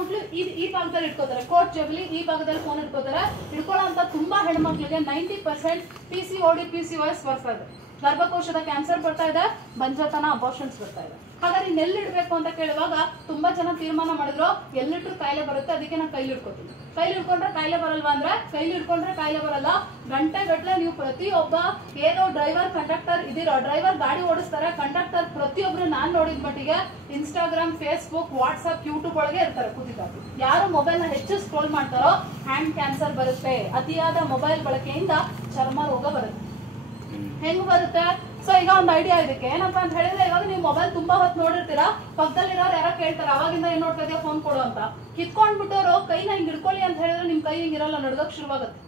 ಹೆಣ್ಮಕ್ಳು ಈ ಭಾಗದಲ್ಲಿ ಇಟ್ಕೋತಾರೆ, ಕೋಟ್ ಜಗಲಿ ಈ ಭಾಗದಲ್ಲಿ ಫೋನ್ ಇಟ್ಕೋತಾರೆ. ಇಟ್ಕೊಳ್ಳೋ ಅಂತ ತುಂಬಾ ಹೆಣ್ಮಕ್ಳಿಗೆ 90% PCOD PCOS ಬರ್ತಾ ಇದೆ, ಗರ್ಭಕೋಶದ ಕ್ಯಾನ್ಸರ್ ಬರ್ತಾ ಇದೆ, ಬಂಜತನ ಅಬೋರ್ಷನ್ಸ್ ಬರ್ತಾ ಇದೆ. ಹಾಗಾದ್ರೆ ಇನ್ನೆಲ್ಲಿಡ್ಬೇಕು ಅಂತ ಕೇಳುವಾಗ ತುಂಬಾ ಜನ ತೀರ್ಮಾನ ಮಾಡಿದ್ರು ಎಲ್ಲಿಟ್ರು ಕಾಯಿಲೆ ಬರುತ್ತೆ, ಅದಕ್ಕೆ ನಾನು ಕೈಲಿ ಇಟ್ಕೋತೀನಿ. ಕೈಲಿ ಇಟ್ಕೊಂಡ್ರೆ ಕಾಯಿಲೆ ಬರಲ್ವಾ ಅಂದ್ರೆ ಕೈಲಿ ಇಟ್ಕೊಂಡ್ರೆ ಕಾಯಿಲೆ ಬರಲ್ಲ. ಗಂಟೆಗಟ್ಟಲೆ ನೀವು ಪ್ರತಿಯೊಬ್ಬ ಏನೋ ಡ್ರೈವರ್ ಕಂಡಕ್ಟರ್ ಇದೀರೋ, ಡ್ರೈವರ್ ಗಾಡಿ ಓಡಿಸ್ತಾರೆ, ಕಂಡಕ್ಟರ್ ಪ್ರತಿಯೊಬ್ರು ನಾನ್ ನೋಡಿದ ಮಟ್ಟಿಗೆ ಇನ್ಸ್ಟಾಗ್ರಾಮ್, ಫೇಸ್ಬುಕ್, ವಾಟ್ಸ್ಆಪ್, ಯೂಟ್ಯೂಬ್ ಒಳಗೆ ಇರ್ತಾರೆ ಕೂತಿದ್ದಾರೆ. ಯಾರು ಮೊಬೈಲ್ ನ ಹೆಚ್ಚು ಸ್ಕ್ರೋಲ್ ಮಾಡ್ತಾರೋ ಹ್ಯಾಂಡ್ ಕ್ಯಾನ್ಸರ್ ಬರುತ್ತೆ. ಅತಿಯಾದ ಮೊಬೈಲ್ ಬಳಕೆಯಿಂದ ಚರ್ಮ ರೋಗ ಬರುತ್ತೆ. ಹೆಂಗ್ ಬರುತ್ತೆ? ಸೊ ಈಗ ಒಂದು ಐಡಿಯಾ ಇದಕ್ಕೆ ಏನಪ್ಪಾ ಅಂತ ಹೇಳಿದ್ರೆ, ಇವಾಗ ನೀವು ಮೊಬೈಲ್ ತುಂಬಾ ಹೊತ್ತು ನೋಡಿರ್ತೀರಾ, ಪಕ್ಕದಲ್ಲಿರೋರು ಯಾರೋ ಕೇಳ್ತಾರೆ ಅವಾಗಿಂದ ಏನ್ ನೋಡ್ತಾ ಇದೆಯಾ ಫೋನ್ ಕೊಡು ಅಂತ. ಕಿತ್ಕೊಂಡ್ಬಿಟ್ಟವರು ಕೈನ ಹಿಂಗ್ ಹಿಡ್ಕೊಳ್ಳಿ ಅಂತ ಹೇಳಿದ್ರೆ ನಿಮ್ ಕೈ ಹಿಂಗಿರಲ್ಲ, ನಡ್ಗಕ್ ಶುರುವಾಗುತ್ತೆ.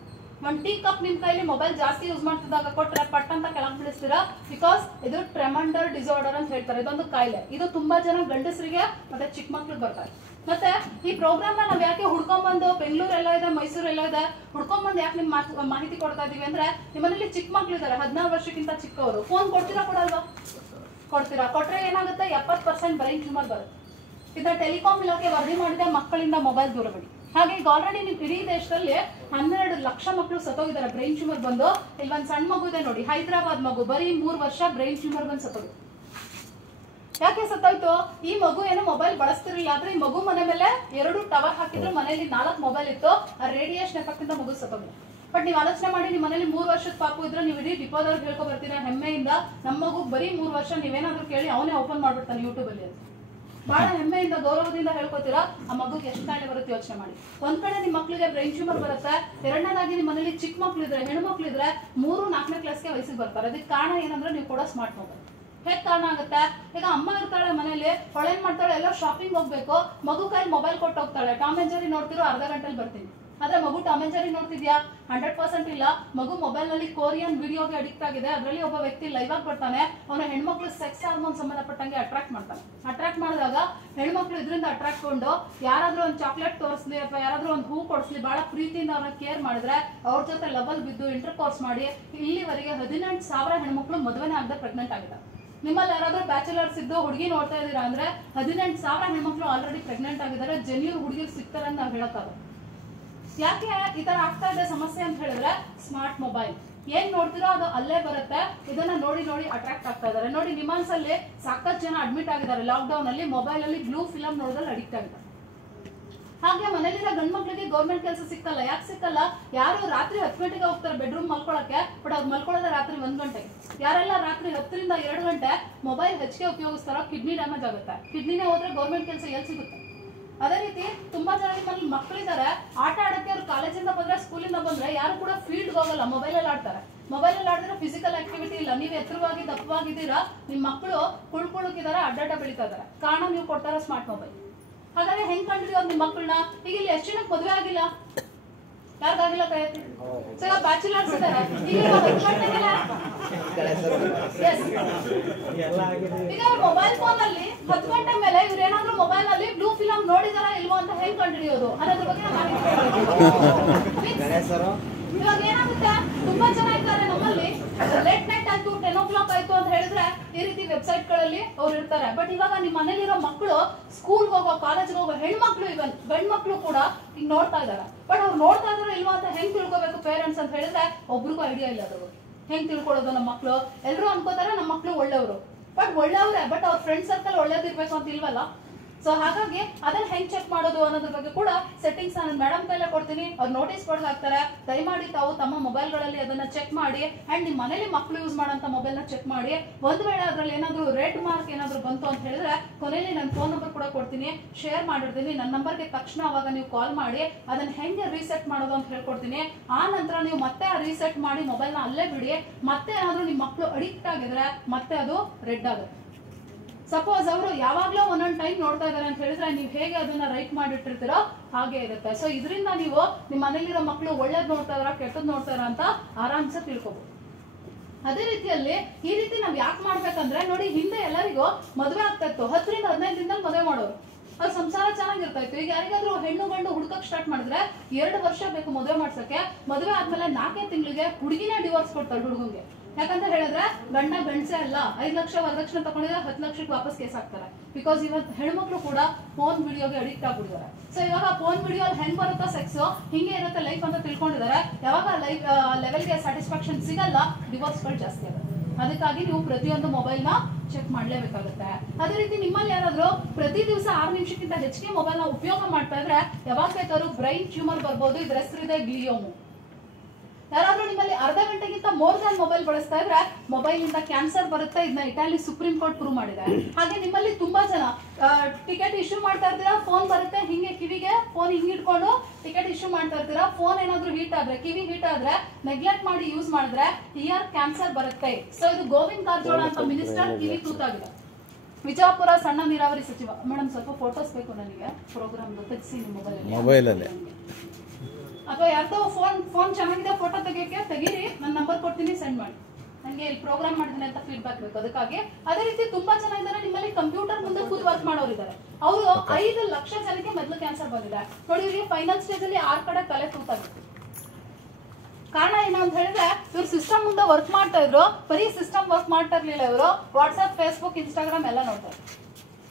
ಒಂದ್ ಟೀ ಕಪ್ ನಿಮ್ ಕೈಲಿ ಮೊಬೈಲ್ ಜಾಸ್ತಿ ಯೂಸ್ ಮಾಡ್ತಿದ್ದಾಗ ಕೊಟ್ರೆ ಪಟ್ ಅಂತ ಕೆಳಗ್ ಬಿಡಿಸ್ತೀರಾ. ಬಿಕಾಸ್ ಇದು ಟ್ರೆಮಂಡರ್ ಡಿಸಾರ್ಡರ್ ಅಂತ ಹೇಳ್ತಾರೆ, ಇದೊಂದು ಕಾಯಿಲೆ. ಇದು ತುಂಬಾ ಜನ ಗಂಡಸರಿಗೆ ಮತ್ತೆ ಚಿಕ್ಕ ಮಕ್ಳಿಗೆ ಬರ್ತಾರೆ. ಮತ್ತೆ ಈ ಪ್ರೋಗ್ರಾಮ್ ನ ನಾವ್ ಯಾಕೆ ಹುಡ್ಕೊಂಡ್ಬಂದು ಬೆಂಗಳೂರು ಎಲ್ಲ ಇದೆ, ಮೈಸೂರು ಎಲ್ಲ ಇದೆ, ಹುಡ್ಕೊಂಡ್ಬಂದು ಯಾಕೆ ನಿಮ್ ಮಾಹಿತಿ ಕೊಡ್ತಾ ಇದೀವಿ ಅಂದ್ರೆ, ನಿಮ್ಮನೇಲಿ ಚಿಕ್ಕ ಮಕ್ಳು ಇದಾರೆ 16 ವರ್ಷಕ್ಕಿಂತ ಚಿಕ್ಕವರು, ಫೋನ್ ಕೊಡ್ತೀರಾ ಕೊಡಲ್ವಾ? ಕೊಡ್ತೀರಾ. ಕೊಟ್ರೆ ಏನಾಗುತ್ತೆ? 70% ಬ್ರೈನ್ ಟ್ಯೂಮರ್ ಬರುತ್ತೆ. ಇದನ್ನ ಟೆಲಿಕಾಂ ಇಲಾಖೆ ವರದಿ ಮಾಡಿದೆ, ಮಕ್ಕಳಿಂದ ಮೊಬೈಲ್ ದೂರ ಬಿಡಿ. ಹಾಗೆ ಈಗ ಆಲ್ರೆಡಿ ನಿಮ್ ಇಡೀ ದೇಶದಲ್ಲಿ 12 ಲಕ್ಷ ಮಕ್ಕಳು ಸತ್ತೋಗಿದ್ದಾರೆ ಬ್ರೈನ್ ಟ್ಯೂಮರ್ ಬಂದು. ಇಲ್ಲಿ ಒಂದ್ ಸಣ್ಣ ಮಗು ಇದೆ ನೋಡಿ, ಹೈದರಾಬಾದ್ ಮಗು, ಬರೀ 3 ವರ್ಷ ಬ್ರೈನ್ ಟ್ಯೂಮರ್ ಬಂದು ಸತ್ತೋಗಿದೆ. ಯಾಕೆ ಸತ್ತಾಯ್ತು? ಈ ಮಗು ಏನೋ ಮೊಬೈಲ್ ಬಳಸ್ತಿರ್ಲಿಲ್ಲ, ಆದ್ರೆ ಈ ಮಗು ಮನೆ ಮೇಲೆ 2 ಟವರ್ ಹಾಕಿದ್ರು, ಮನೇಲಿ 4 ಮೊಬೈಲ್ ಇತ್ತು, ಆ ರೇಡಿಯೇಷನ್ ಎಫೆಕ್ಟ್ ಇಂದ ಮಗು ಸತ್ತೋಗಿದೆ. ಬಟ್ ನೀವು ಆಲೋಚನೆ ಮಾಡಿ, ನಿಮ್ಮ ಮನೇಲಿ 3 ವರ್ಷದ ಪಾಪು ಇದ್ರೆ ನೀವು ಇಡೀ ಡಿಪೋದವ್ರಿಗೆ ಹೇಳ್ಕೊ ಬರ್ತೀರಾ ಹೆಮ್ಮೆಯಿಂದ, ನಮ್ಮ ಮಗು ಬರೀ 3 ವರ್ಷ, ನೀವೇನಾದ್ರೂ ಕೇಳಿ ಅವನೇ ಓಪನ್ ಮಾಡ್ಬಿಡ್ತಾನೆ ಯೂಟ್ಯೂಬ್ ಅಲ್ಲಿ ಅಂತ. ಬಹಳ ಹೆಮ್ಮೆಯಿಂದ ಗೌರವದಿಂದ ಹೇಳ್ಕೊತೀರಾ. ಆ ಮಗುಗೆ ಎಷ್ಟು ಕಾಯಿಲೆ ಬರುತ್ತೆ ಯೋಚನೆ ಮಾಡಿ. ಒಂದ್ ಕಡೆ ನಿಮ್ ಮಕ್ಳಿಗೆ ಬ್ರೈನ್ ಟ್ಯೂಮರ್ ಬರುತ್ತೆ, ಎರಡನೇದಾಗಿ ನಿಮ್ಮ ಮನೇಲಿ ಚಿಕ್ಕ ಮಕ್ಳು ಇದ್ರೆ, ಹೆಣ್ಮಕ್ಳು ಇದ್ರೆ 3-4ನೇ ಕ್ಲಾಸ್ಗೆ ವಯಸ್ಸಿಗೆ ಬರ್ತಾರೆ. ಅದಕ್ಕೆ ಕಾರಣ ಏನಂದ್ರೆ ನೀವು ಕೂಡ ಸ್ಮಾರ್ಟ್ ಮೊಬೈಲ್. ಹೇಗ್ ಕಾರಣ ಆಗುತ್ತೆ? ಈಗ ಅಮ್ಮ ಇರ್ತಾಳೆ ಮನೇಲಿ, ಅವಳೇನ್ ಮಾಡ್ತಾಳೆ, ಎಲ್ಲ ಶಾಪಿಂಗ್ ಹೋಗ್ಬೇಕು, ಮಗು ಕೈ ಮೊಬೈಲ್ ಕೊಟ್ಟು ಹೋಗ್ತಾಳೆ. ಟಾಮ್ ಅಂಡ್ ಜೆರ್ರಿ ನೋಡ್ತಿರೋ, ಅರ್ಧ ಗಂಟೆಲಿ ಬರ್ತೀನಿ. ಆದ್ರೆ ಮಗು ಟಾಮ್ ಅಂಡ್ ಜೆರ್ರಿ ನೋಡ್ತಿದ್ಯಾ? 100% ಇಲ್ಲ. ಮಗು ಮೊಬೈಲ್ ನಲ್ಲಿ ಕೊರಿಯನ್ ವಿಡಿಯೋಗೆ ಅಡಿಕ್ಟ್ ಆಗಿದೆ. ಅದರಲ್ಲಿ ಒಬ್ಬ ವ್ಯಕ್ತಿ ಲೈವ್ ಆಗಿ ಬರ್ತಾನೆ, ಅವನ ಹೆಣ್ಮಕ್ಳು ಸೆಕ್ಸ್ ಹಾರ್ಮೋನ್ ಸಂಬಂಧಪಟ್ಟಂಗೆ ಅಟ್ರಾಕ್ಟ್ ಮಾಡ್ತಾನೆ. ಅಟ್ರಾಕ್ಟ್ ಮಾಡಿದಾಗ ಹೆಣ್ಮಕ್ಳು ಇದರಿಂದ ಅಟ್ರಾಕ್ಟ್ ಕೊಂಡು ಯಾರಾದ್ರೂ ಒಂದು ಚಾಕ್ಲೇಟ್ ತೋರಿಸ್ಲಿ ಅಥವಾ ಯಾರಾದ್ರೂ ಒಂದು ಹೂ ಕೊಡಿಸ್ಲಿ, ಬಹಳ ಪ್ರೀತಿಯಿಂದ ಅವ್ರನ್ನ ಕೇರ್ ಮಾಡಿದ್ರೆ, ಅವ್ರ ಜೊತೆ ಲವಲ್ ಬಿದ್ದು ಇಂಟರ್ ಕೋರ್ಸ್ ಮಾಡಿ ಇಲ್ಲಿವರೆಗೆ 18,000 ಹೆಣ್ಮಕ್ಳು ಮದುವೆನೇ ಆಗದೆ ಪ್ರೆಗ್ನೆಂಟ್ ಆಗಿದ್ದಾರೆ. ನಿಮ್ಮಲ್ಲಿ ಯಾರಾದ್ರೂ ಬ್ಯಾಚುಲರ್ಸ್ ಇದ್ದು ಹುಡುಗಿ ನೋಡ್ತಾ ಇದೀರಾ ಅಂದ್ರೆ 18,000 ಹೆಣ್ಮಕ್ಳು ಆಲ್ರೆಡಿ ಪ್ರೆಗ್ನೆಂಟ್ ಆಗಿದ್ದಾರೆ. ಜೆನ್ಯೂನ್ ಹುಡುಗಿರು ಸಿಗ್ತಾರೆ ಅಂತ ನಾವು ಹೇಳಕ್ಕಾಗಲ್ಲ. ಯಾಕೆ ಈ ತರ ಆಗ್ತಾ ಇದೆ ಸಮಸ್ಯೆ ಅಂತ ಹೇಳಿದ್ರೆ, ಸ್ಮಾರ್ಟ್ ಮೊಬೈಲ್ ಏನ್ ನೋಡ್ತಿರೋ ಅದು ಅಲ್ಲೇ ಬರುತ್ತೆ. ಇದನ್ನ ನೋಡಿ ನೋಡಿ ಅಟ್ರಾಕ್ಟ್ ಆಗ್ತಾ ಇದಾರೆ. ನೋಡಿ, ನಿಮಾನ್ಸ್ ಅಲ್ಲಿ ಸಾಕಷ್ಟು ಜನ ಅಡ್ಮಿಟ್ ಆಗಿದ್ದಾರೆ ಲಾಕ್ ಡೌನ್ ಅಲ್ಲಿ, ಮೊಬೈಲ್ ಅಲ್ಲಿ ಬ್ಲೂ ಫಿಲಂ ನೋಡೋದ್ರಲ್ಲಿ ಅಡಿಕ್ಟ್ ಆಗಿದ್ದಾರೆ. ಹಾಗೆ ಮನೇಲಿರೋ ಗಂಡ್ ಮಕ್ಳಿಗೆ ಗೌರ್ಮೆಂಟ್ ಕೆಲಸ ಸಿಕ್ಕಲ್ಲ. ಯಾಕೆ ಸಿಕ್ಕಲ್ಲ? ಯಾರು ರಾತ್ರಿ 10 ಗಂಟೆಗೆ ಹೋಗ್ತಾರೆ ಬೆಡ್ರೂಮ್ ಮಲ್ಕೊಳಕ್ಕೆ, ಬಟ್ ಅವ್ರು ಮಲ್ಕೊಳ್ಳೋದ ರಾತ್ರಿ 1 ಗಂಟೆಗೆ. ಯಾರೆಲ್ಲ ರಾತ್ರಿ 10ರಿಂದ 2 ಗಂಟೆ ಮೊಬೈಲ್ ಹೆಚ್ಚಿಗೆ ಉಪಯೋಗಿಸ್ತಾರೋ ಕಿಡ್ನಿ ಡ್ಯಾಮೇಜ್ ಆಗುತ್ತೆ. ಕಿಡ್ನಿನೇ ಹೋದ್ರೆ ಗೌರ್ಮೆಂಟ್ ಕೆಲಸ ಎಲ್ಲಿ ಸಿಗುತ್ತೆ? ಅದೇ ರೀತಿ ತುಂಬಾ ಜನ ನಿಮ್ಮಲ್ಲಿ ಮಕ್ಕಳಿದ್ದಾರೆ, ಆಟ ಆಡಕ್ಕೆ ಅವ್ರು ಕಾಲೇಜಿಂದ ಬಂದ್ರೆ, ಸ್ಕೂಲಿಂದ ಬಂದ್ರೆ ಯಾರು ಕೂಡ ಫೀಲ್ಡ್ ಹೋಗಲ್ಲ, ಮೊಬೈಲ್ ಅಲ್ಲಿ ಆಡ್ತಾರೆ. ಮೊಬೈಲ್ ಅಲ್ಲಿ ಆಡಿದ್ರೆ ಫಿಸಿಕಲ್ ಆಕ್ಟಿವಿಟಿ ಇಲ್ಲ. ನೀವು ಎತ್ತರವಾಗಿ ದಪ್ಪವಾಗಿದ್ದೀರಾ, ನಿಮ್ ಮಕ್ಕಳು ಕುಳ್ಕೊಳ್ಳುಕಿದಾರೆ, ಅಡ್ಡಾಟ ಬೆಳೀತಾ ಇದಾರೆ. ಕಾರಣ ನೀವು ಕೊಡ್ತಾರ ಸ್ಮಾರ್ಟ್ ಮೊಬೈಲ್. ಹಾಗಾದ್ರೆ ಹೆಂಗ್ ಕಂಡ್ರಿ ನಿಮ್ ಮಕ್ಕಳನ್ನ? ಈಗ ಇಲ್ಲಿ ಎಷ್ಟು ಜನಕ್ಕೆ ಮದುವೆ ಆಗಿಲ್ಲ? ಯಾರಿಗಾಗಿಲ್ಲ ಕೈ ಎತ್ತಿ. ಸೊ ಈಗ ಬ್ಯಾಚುಲರ್ಸ್ ಇದಾರೆ. ಈಗ ಮೊಬೈಲ್ ಫೋನ್ ಅಲ್ಲಿ 10 ಗಂಟೆ ಮೇಲೆ ಇವ್ರು ಏನಾದ್ರು ಮೊಬೈಲ್ ಅಲ್ಲಿ ಬ್ಲೂ ಫಿಲಂ ನೋಡಿದಾರ ಇಲ್ವೋ ಅಂತ ಹೆಂಗ್ ಕಂಡುಹಿಡಿಯೋದು ಅನ್ನೋದ್ರ ಬಗ್ಗೆ ಇವಾಗ ಏನಾಗುತ್ತೆ, ತುಂಬಾ ಜನ ಇದ್ದಾರೆ ನಮ್ಮಲ್ಲಿ, ಲೇಟ್ ನೈಟ್ ಆಯ್ತು, 10 o'clock ಆಯ್ತು ಅಂತ ಹೇಳಿದ್ರೆ ಈ ರೀತಿ ವೆಬ್ಸೈಟ್ ಗಳಲ್ಲಿ ಅವ್ರು ಇರ್ತಾರೆ. ಬಟ್ ಇವಾಗ ನಿಮ್ ಮನೇಲಿರೋ ಮಕ್ಕಳು, ಸ್ಕೂಲ್ ಹೋಗೋ, ಕಾಲೇಜ್ಗೆ ಹೋಗೋ ಹೆಣ್ಮಕ್ಳು, ಇವನ್ ಗಂಡ್ ಮಕ್ಳು ಕೂಡ ಈಗ ನೋಡ್ತಾ ಇದಾರೆ. ಬಟ್ ಅವ್ರು ನೋಡ್ತಾ ಇದ್ರು ಇಲ್ವಾ ಅಂತ ಹೆಂಗ್ ತಿಳ್ಕೊಬೇಕು ಪೇರೆಂಟ್ಸ್ ಅಂತ ಹೇಳಿದ್ರೆ ಒಬ್ರಿಗೂ ಐಡಿಯಾ ಇಲ್ಲ. ಅದು ಹೆಂಗ್ ತಿಳ್ಕೊಳ್ಳೋದು? ನಮ್ಮ ಮಕ್ಳು ಎಲ್ರು ಅನ್ಕೋತಾರೆ ನಮ್ಮ ಮಕ್ಳು ಒಳ್ಳೆಯವರು. ಬಟ್ ಒಳ್ಳೆಯವ್ರೆ, ಬಟ್ ಅವ್ರ ಫ್ರೆಂಡ್ ಸರ್ಕಲ್ ಒಳ್ಳೇದಿರ್ಬೇಕು ಅಂತ ಇಲ್ವಲ್ಲ. ಸೊ ಹಾಗಾಗಿ ಅದನ್ನ ಹೆಂಗ್ ಚೆಕ್ ಮಾಡೋದು ಅನ್ನೋದ್ರ ಬಗ್ಗೆ ಕೂಡ ಸೆಟ್ಟಿಂಗ್ಸ್ ನಾನು ಮೇಡಮ್ ಕೈಲೇ ಕೊಡ್ತೀನಿ. ಅವ್ರು ನೋಟಿಸ್ ಬೋರ್ಡ್ ಹಾಕ್ತಾರೆ. ದಯಮಾಡಿ ತಾವು ತಮ್ಮ ಮೊಬೈಲ್ಗಳಲ್ಲಿ ಅದನ್ನ ಚೆಕ್ ಮಾಡಿ, ಅಂಡ್ ನಿಮ್ ಮನೇಲಿ ಮಕ್ಕಳು ಯೂಸ್ ಮಾಡೋಂಥ ಮೊಬೈಲ್ ನ ಚೆಕ್ ಮಾಡಿ. ಒಂದ್ ವೇಳೆ ಅದ್ರಲ್ಲಿ ಏನಾದ್ರು ರೆಡ್ ಮಾರ್ಕ್ ಏನಾದ್ರು ಬಂತು ಅಂತ ಹೇಳಿದ್ರೆ ಕೊನೆಯಲ್ಲಿ ನನ್ನ ಫೋನ್ ನಂಬರ್ ಕೂಡ ಕೊಡ್ತೀನಿ, ಶೇರ್ ಮಾಡಿರ್ತೀನಿ. ನನ್ನ ನಂಬರ್ಗೆ ತಕ್ಷಣ ಅವಾಗ ನೀವು ಕಾಲ್ ಮಾಡಿ ಅದನ್ನ ಹೆಂಗೆ ರೀಸೆಟ್ ಮಾಡೋದು ಅಂತ ಹೇಳ್ಕೊಡ್ತೀನಿ. ಆ ನಂತರ ನೀವು ಮತ್ತೆ ಆ ರೀಸೆಟ್ ಮಾಡಿ ಮೊಬೈಲ್ ನ ಅಲ್ಲೇ ಬಿಡಿ. ಮತ್ತೆ ಏನಾದ್ರು ನಿಮ್ ಮಕ್ಕಳು ಅಡಿಕ್ಟ್ ಆಗಿದ್ರೆ ಮತ್ತೆ ಅದು ರೆಡ್ ಆಗುತ್ತೆ. ಸಪೋಸ್ ಅವರು ಯಾವಾಗ್ಲೂ ಒಂದೊಂದು ಟೈಮ್ ನೋಡ್ತಾ ಇದಾರೆ ಅಂತ ಹೇಳಿದ್ರೆ ನೀವು ಹೇಗೆ ಅದನ್ನ ರೈಟ್ ಮಾಡಿಟ್ಟಿರ್ತೀರೋ ಹಾಗೆ ಇರುತ್ತೆ. ಸೊ ಇದರಿಂದ ನೀವು ನಿಮ್ಮ ಮನೇಲಿರೋ ಮಕ್ಕಳು ಒಳ್ಳೇದ್ ನೋಡ್ತಾ ಇದಾರ, ಕೆಟ್ಟದ್ ನೋಡ್ತಾ ಇದಾರ ಅಂತ ಆರಾಮ್ಸೆ ತಿಳ್ಕೊಬಹುದು. ಅದೇ ರೀತಿಯಲ್ಲಿ ಈ ರೀತಿ ನಾವ್ ಯಾಕೆ ಮಾಡ್ಬೇಕಂದ್ರೆ, ನೋಡಿ, ಹಿಂದೆ ಎಲ್ಲರಿಗೂ ಮದುವೆ ಆಗ್ತಾ ಇತ್ತು, 10ರಿಂದ 15 ದಿನದಲ್ಲಿ ಮದುವೆ ಮಾಡೋರು, ಅವ್ರ ಸಂಸಾರ ಚೆನ್ನಾಗಿರ್ತಾ ಇತ್ತು. ಈಗ ಯಾರಿಗಾದ್ರೂ ಹೆಣ್ಣು ಗಂಡು ಹುಡ್ಕಕ್ ಸ್ಟಾರ್ಟ್ ಮಾಡಿದ್ರೆ 2 ವರ್ಷ ಬೇಕು ಮದುವೆ ಮಾಡ್ಸಕ್ಕೆ. ಮದುವೆ ಆದ್ಮೇಲೆ 4 ತಿಂಗಳಿಗೆ ಹುಡುಗಿನೇ ಡಿವೋರ್ಸ್ ಕೊಡ್ತಾಳೆ ಹುಡುಗಂಗೆ. ಯಾಕಂತ ಹೇಳಿದ್ರೆ ಗಂಡ ಗಂಡಸೇ ಅಲ್ಲ, 5 ಲಕ್ಷ ವರದಕ್ಷಿಣೆ ತಗೊಂಡಿದ್ರೆ 10 ಲಕ್ಷಕ್ಕೆ ವಾಪಸ್ ಕೇಸ್ ಹಾಕ್ತಾರೆ. ಬಿಕಾಸ್ ಇವತ್ತು ಹೆಣ್ಮಕ್ಳು ಕೂಡ ಫೋನ್ ವಿಡಿಯೋಗೆ ಅಡಿಕ್ಟ್ ಆಗ್ಬಿಟ್ಟಿದ್ದಾರೆ. ಸೊ ಇವಾಗ ಫೋನ್ ವಿಡಿಯೋ ಹೆಂಗ್ ಬರುತ್ತಾ ಸೆಕ್ಸ್ ಹಿಂಗೆ ಇರುತ್ತೆ ಲೈಫ್ ಅಂತ ತಿಳ್ಕೊಂಡಿದ್ದಾರೆ. ಯಾವಾಗ ಲೈಫ್ ಲೆವೆಲ್ಗೆ ಸ್ಯಾಟಿಸ್ಫ್ಯಾಕ್ಷನ್ ಸಿಗಲ್ಲ, ಡಿವೋರ್ಸ್ಗಳು ಜಾಸ್ತಿ ಆಗುತ್ತೆ. ಅದಕ್ಕಾಗಿ ನೀವು ಪ್ರತಿಯೊಂದು ಮೊಬೈಲ್ ನ ಚೆಕ್ ಮಾಡ್ಲೇಬೇಕಾಗುತ್ತೆ. ಅದೇ ರೀತಿ ನಿಮ್ಮಲ್ಲಿ ಯಾರಾದ್ರೂ ಪ್ರತಿ ದಿವಸ 6 ನಿಮಿಷಕ್ಕಿಂತ ಹೆಚ್ಚಿಗೆ ಮೊಬೈಲ್ ನ ಉಪಯೋಗ ಮಾಡ್ತಾ ಇದ್ರೆ ಯಾವಾಗ ಬೇಕಾದ್ರೂ ಬ್ರೈನ್ ಟ್ಯೂಮರ್ ಬರ್ಬೋದು. ಇದ್ರ ಹೆಸರಿದೆ ಗ್ಲಿಯೋಮು. ಯಾರಾದ್ರೂ ನಿಮ್ಮಲ್ಲಿ ಅರ್ಧ ಗಂಟೆಗಿಂತ ಮೋರ್ ದನ್ ಮೊಬೈಲ್ ಬಳಸ್ತಾ ಇದ್ರೆ ಮೊಬೈಲ್ ಇಂದ ಕ್ಯಾನ್ಸರ್ ಬರುತ್ತೆ. ಇದನ್ನ ಇಟಾಲಿ ಸುಪ್ರೀಂ ಕೋರ್ಟ್ ಪ್ರೂವ್ ಮಾಡಿದೆ. ಹಾಗೆ ನಿಮ್ಮಲ್ಲಿ ತುಂಬಾ ಜನ ಟಿಕೆಟ್ ಇಶ್ಯೂ ಮಾಡ್ತಾ ಇರ್ತೀರಾ, ಫೋನ್ ಬರುತ್ತೆ ಹಿಂಗೆ ಕಿವಿಗೆ ಫೋನ್ ಹಿಂಗ್ ಇಟ್ಕೊಂಡು ಟಿಕೆಟ್ ಇಶ್ಯೂ ಮಾಡ್ತಾ ಇರ್ತೀರಾ. ಫೋನ್ ಏನಾದ್ರೂ ಹೀಟ್ ಆದ್ರೆ, ಕಿವಿ ಹೀಟ್ ಆದ್ರೆ ನೆಗ್ಲೆಕ್ಟ್ ಮಾಡಿ ಯೂಸ್ ಮಾಡಿದ್ರೆ ಇಯರ್ ಕ್ಯಾನ್ಸರ್ ಬರುತ್ತೆ. ಸೊ ಇದು ಗೋವಿಂದ್ ಕಾರಜೋಳ ಅಂತ ಮಿನಿಸ್ಟರ್ ಕಿವಿ ತೂತಾಗಿದೆ. ವಿಜಯಪುರ ಸಣ್ಣ ನೀರಾವರಿ ಸಚಿವ. ಮೇಡಮ್ ಸ್ವಲ್ಪ ಫೋಟೋಸ್ ಬೇಕು ನನಗೆ ಪ್ರೋಗ್ರಾಮ್ ತೆಗಿಸಿ ನಿಮ್ಮ ಮೊಬೈಲಲ್ಲಿ. ಅಥವಾ ಯಾರ್ದೋ ಫೋನ್ ಚೆನ್ನಾಗಿದೆ ಫೋಟೋ ತೆಗೀರಿ, ನನ್ನ ನಂಬರ್ ಕೊಡ್ತೀನಿ, ಸೆಂಡ್ ಮಾಡಿ. ನನಗೆ ಇಲ್ಲಿ ಪ್ರೋಗ್ರಾಮ್ ಮಾಡಿದ್ದೀನಿ ಅಂತ ಫೀಡ್ಬ್ಯಾಕ್ ಬೇಕು ಅದಕ್ಕಾಗಿ. ಅದೇ ರೀತಿ ತುಂಬಾ ಜನ ಇದ್ದಾರೆ ನಿಮ್ಮಲ್ಲಿ ಕಂಪ್ಯೂಟರ್ ಮುಂದೆ ಕೂತ್ ವರ್ಕ್ ಮಾಡೋರು ಇದ್ದಾರೆ. ಅವರು 5 ಲಕ್ಷ ಜನಕ್ಕೆ ಮೊದಲು ಕ್ಯಾನ್ಸರ್ ಬಂದಿದೆ ನೋಡಿ. ಇವ್ರಿಗೆ ಫೈನಲ್ ಸ್ಟೇಜ್ ಅಲ್ಲಿ 6 ಕಡೆ ತಲೆ ತೂತಾಗುತ್ತೆ. ಕಾರಣ ಏನು ಅಂತ ಹೇಳಿದ್ರೆ ಇವ್ರು ಸಿಸ್ಟಮ್ ಮುಂದೆ ವರ್ಕ್ ಮಾಡ್ತಾ ಇದ್ರು. ಬರೀ ಸಿಸ್ಟಮ್ ವರ್ಕ್ ಮಾಡ್ತಾ ಇರ್ಲಿಲ್ಲ, ಇವರು ವಾಟ್ಸ್ಆಪ್, ಫೇಸ್ಬುಕ್, ಇನ್ಸ್ಟಾಗ್ರಾಮ್ ಎಲ್ಲ ನೋಡ್ತಾರೆ.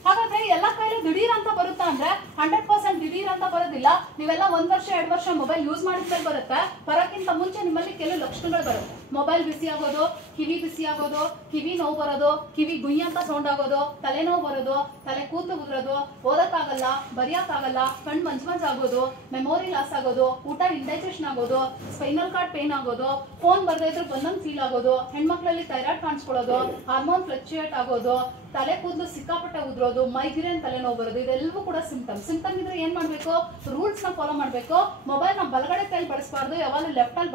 ಹಾಗಾದ್ರೆ ಎಲ್ಲ ಕೈಲಿ ದಿಢೀರ್ ಅಂತ ಬರುತ್ತಾ ಅಂದ್ರೆ 100% ದಿಢೀರ್ ಅಂತ ಬರೋದಿಲ್ಲ. ನೀವೆಲ್ಲ 1 ವರ್ಷ 2 ವರ್ಷ ಮೊಬೈಲ್ ಯೂಸ್ ಮಾಡಿದ್ಮೇಲೆ ಬರುತ್ತೆ. ಬರೋಕ್ಕಿಂತ ಮುಂಚೆ ನಿಮ್ಮಲ್ಲಿ ಕೆಲವು ಲಕ್ಷಣಗಳು ಬರುತ್ತೆ. ಮೊಬೈಲ್ ಬಿಸಿ ಆಗೋದು, ಕಿವಿ ಬಿಸಿ ಆಗೋದು, ಕಿವಿ ನೋವು ಬರೋದು, ಕಿವಿ ಗುಯ್ಯ ಅಂತ ಸೌಂಡ್ ಆಗೋದು, ತಲೆನೋವು ಬರೋದು, ತಲೆ ಕೂತು ಉದುರೋದು, ಓದಕ್ಕಾಗಲ್ಲ, ಬರೆಯಕ್ಕಾಗಲ್ಲ, ಕಣ್ ಮಂಜ್ ಆಗೋದು, ಮೆಮೊರಿ ಲಾಸ್ ಆಗೋದು, ಊಟ ಇಂಡೈಜೆಷನ್ ಆಗೋದು, ಸ್ಪೈನಲ್ ಕಾರ್ಡ್ ಪೇನ್ ಆಗೋದು, ಫೋನ್ ಬರ್ದೇ ಇದ್ರೆ ಬಂದಂಗ್ ಫೀಲ್ ಆಗೋದು, ಹೆಣ್ಮಕ್ಳಲ್ಲಿ ಥೈರಾಯ್ಡ್ ಕಾಣಿಸ್ಕೊಳ್ಳೋದು, ಹಾರ್ಮೋನ್ ಫ್ಲಕ್ಚುಯೇಟ್ ಆಗೋದು, ತಲೆ ಕೂದಲು ಸಿಕ್ಕಾಪಟ್ಟೆ ಉದ್ರೋದು, ಮೈಗ್ರೇನ್ ತಲೆನೋವು ಬರೋದು, ಇದೆಲ್ಲವೂ ಕೂಡ ಸಿಂಪ್ಟಮ್ ಇದ್ರೆ ಏನ್ ಮಾಡ್ಬೇಕು? ರೂಲ್ಸ್ ನ ಫಾಲೋ ಮಾಡ್ಬೇಕು. ಮೊಬೈಲ್ ನ ಬಲಗಡೆ ಕೈಲಿ ಬಳಸಬಾರ್ದು, ಯಾವಾಗ ಲೆಫ್ಟ್ ಅಲ್ಲಿ